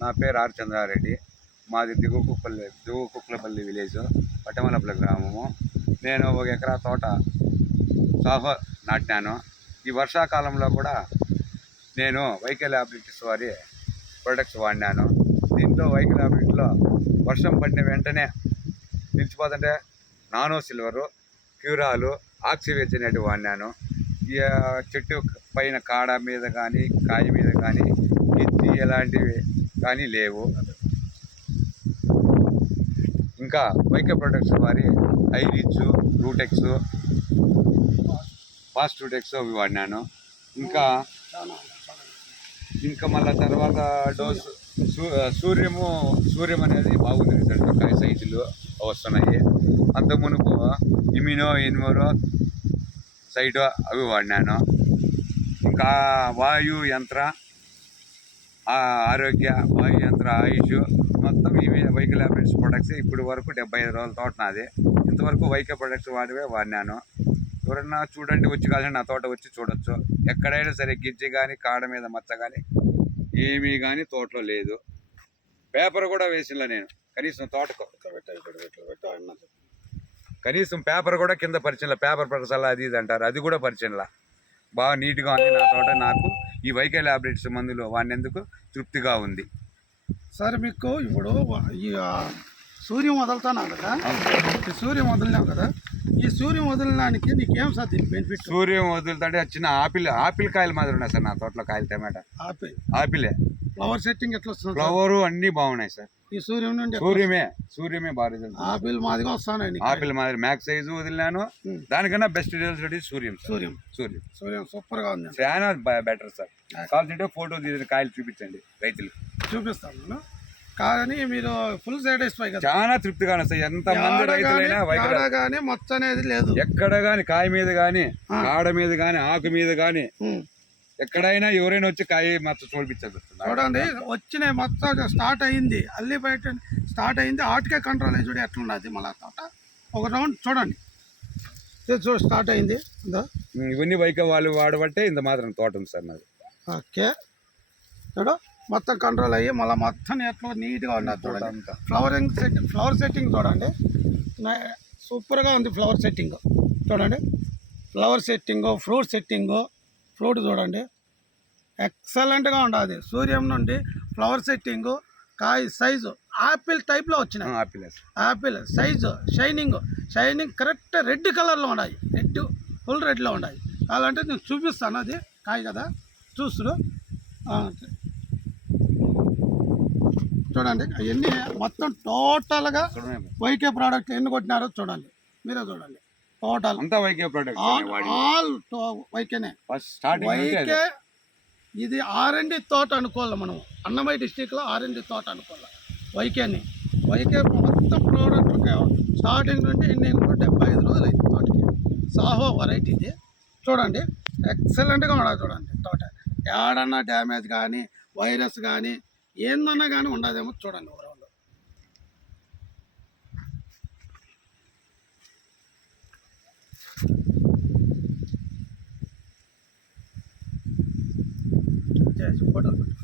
నా పేరు ఆర్ చంద్రారెడ్డి. మాది దిగుకుప్పల్లి దిగుకుక్కలపల్లి విలేజ్ పట్టమలపల్లి గ్రామము. నేను ఒక ఎకరా తోట సాఫా నాటినాను. ఈ వర్షాకాలంలో కూడా నేను వైకల్ ల్యాబిలిటీస్ వారి ప్రొడక్ట్స్ వాడినాను. దీంట్లో వైకల్ ల్యాబిలిటీలో వర్షం పడిన వెంటనే నిలిచిపోతుంటే నానో సిల్వరు క్యూరాలు ఆక్సివేజ్ అనేటివి వాడినాను. చెట్టు పైన కాడ మీద కానీ కాయ మీద కానీ గిత్తి ఎలాంటివి కానీ లేవు. ఇంకా వైకే ప్రొడక్ట్స్ వారి ఐరిచ్ రూటెక్స్ ఫాస్ట్ రూటెక్స్ అవి వాడినాను. ఇంకా ఇంకా మళ్ళా తర్వాత డోస్ సూ- సూర్యము సూర్యం అనేది బాగుంది. రిజల్ట్ కాయ సైజులు వస్తున్నాయి అంత మునుపు ఇమినో ఇన్మోరో సైటు అవి వాడినాను. ఇంకా వాయు యంత్ర ఆ ఆరోగ్య వాయు యంత్ర ఆయుష్ మొత్తం ఇవి వైకల్ ల్యాబరేటరీస్ ప్రొడక్ట్స్ ఇప్పుడు వరకు డెబ్బై ఐదు రోజుల తోట నాది ఇంతవరకు వైకల్ ప్రొడక్ట్స్ వాడివే వాడినాను. ఎవరన్నా చూడండి వచ్చి కాల్సిన నా తోట వచ్చి చూడొచ్చు. ఎక్కడైనా సరే గిజ్జి కానీ కాడ మీద మచ్చ కానీ ఏమీ కానీ తోటలో లేదు. పేపర్ కూడా వేసినలా నేను. కనీసం తోటకు కనీసం పేపర్ కూడా కింద పరిచయంలా పేపర్ పరచాలా అది ఇది అంటారు. అది కూడా పరిచయంలా. బాగా నీట్గా ఉంది నా తోట నాకు. ఈ వైకే ల్యాబరేటరీస్ మందులు వాడినందుకు తృప్తిగా ఉంది. సరే మీకు ఇప్పుడు ఈ సూర్యం వదులుతున్నావు కదా? సూర్యం వదిలినావు కదా? ఈ సూర్యం వదిలినానికి నీకేం సార్ దీని బెనిఫిట్ సూర్యం వదులుతుంటే చిన్న ఆపిల్ ఆపిల్ కాయలు మాదిరి ఉన్నాయి సార్ నా తోటలో కాయలు టమాటా. ఆపిల్. ఆపిలే. ఫ్లవర్ సెట్టింగ్ ఎట్లా వస్తుంది? ఫ్లవరు అన్నీ బాగున్నాయి సార్. ఈ సూర్యం నుండి సూర్యమే సూర్యమే బాగా రిజల్ట్ ఆపిల్ మాదిగా వస్తాను ఆపిల్ మాదిరి మ్యాక్స్ సైజు వదిలినాను. దానికన్నా బెస్ట్ రిజల్ట్ వచ్చి సూర్యం సార్. సూర్యం. సూర్యం. సూర్యం సూపర్గా ఉంది. చాలా బెటర్ సార్. కావాల్సింటే ఫోటో తీసిన కాయలు చూపించండి రైతులు చూపిస్తాను కానీ మీరు ఫుల్ సాటిస్ఫై కదా. చాలా తృప్తిగా ఎంత మంది రైతులైనా కానీ మచ్చ అనేది లేదు. ఎక్కడ గాని కాయ మీద గాని కాడ మీద గాని ఆకు మీద గాని ఉమ్. ఎక్కడైనా ఎవరైనా వచ్చి కాయ మచ్చ చూపించదు చూడండి వచ్చిన మొత్తం స్టార్ట్ అయింది. అల్లి బయట స్టార్ట్ అయింది. ఆటకే కంట్రోల్ అయ్యి చూడు ఎట్లున్నది మళ్ళా తోట. ఒక రౌండ్ చూడండి. ఇది చూ స్టార్ట్ అయింది. ఇవన్నీ వైక వాళ్ళు వాడబట్టే ఇంత మాత్రం తోట ఉంది సార్ నాది. ఓకే. చూడు. మొత్తం కంట్రోల్ అయ్యి మళ్ళీ మొత్తం ఎట్లా నీట్గా ఉన్నది చూడండి. ఫ్లవరింగ్ సెట్ ఫ్లవర్ సెట్టింగ్ చూడండి. సూపర్గా ఉంది ఫ్లవర్ సెట్టింగ్ చూడండి. Flower setting fruit setting fruit చూడండి. ఎక్సలెంట్గా ఉండదు సూర్యం నుండి ఫ్లవర్ సెట్టింగ్ కాయ సైజు ఆపిల్ టైప్లో వచ్చినాయి. Apple apple size shining shining correct red కలర్లో ఉన్నాయి. రెడ్ ఫుల్ రెడ్లో ఉన్నాయి. అలాంటి నేను చూపిస్తాను అది. కాయ కదా. చూస్తుడు చూడండి. అవన్నీ మొత్తం టోటల్గా. వైకే ప్రోడక్ట్ ఎన్ని కొట్టినారో చూడండి. మీరే చూడండి. టోటల్ అంతా వైకే ప్రొడక్ట్ ఆల్ వైకేనే. వైకే ఇది ఆర్ఎండి తోట అనుకోవాలి మనం. అన్నమయ్య డిస్టిక్లో ఆర్ఎండి తోట అనుకోవాలి. వైకేని. వైకే మొత్తం ప్రోడక్ట్ స్టార్టింగ్ నుండి ఎన్ని డెబ్బై ఐదు రోజులు అయింది తోటకి. సాహో వెరైటీ ఇది. చూడండి. ఎక్సలెంట్గా ఉండదు చూడండి తోట. ఏడన్నా డ్యామేజ్ కానీ వైరస్ కానీ ఏందన్నా కానీ ఉండదేమో చూడండి ఒక ఫోటోలు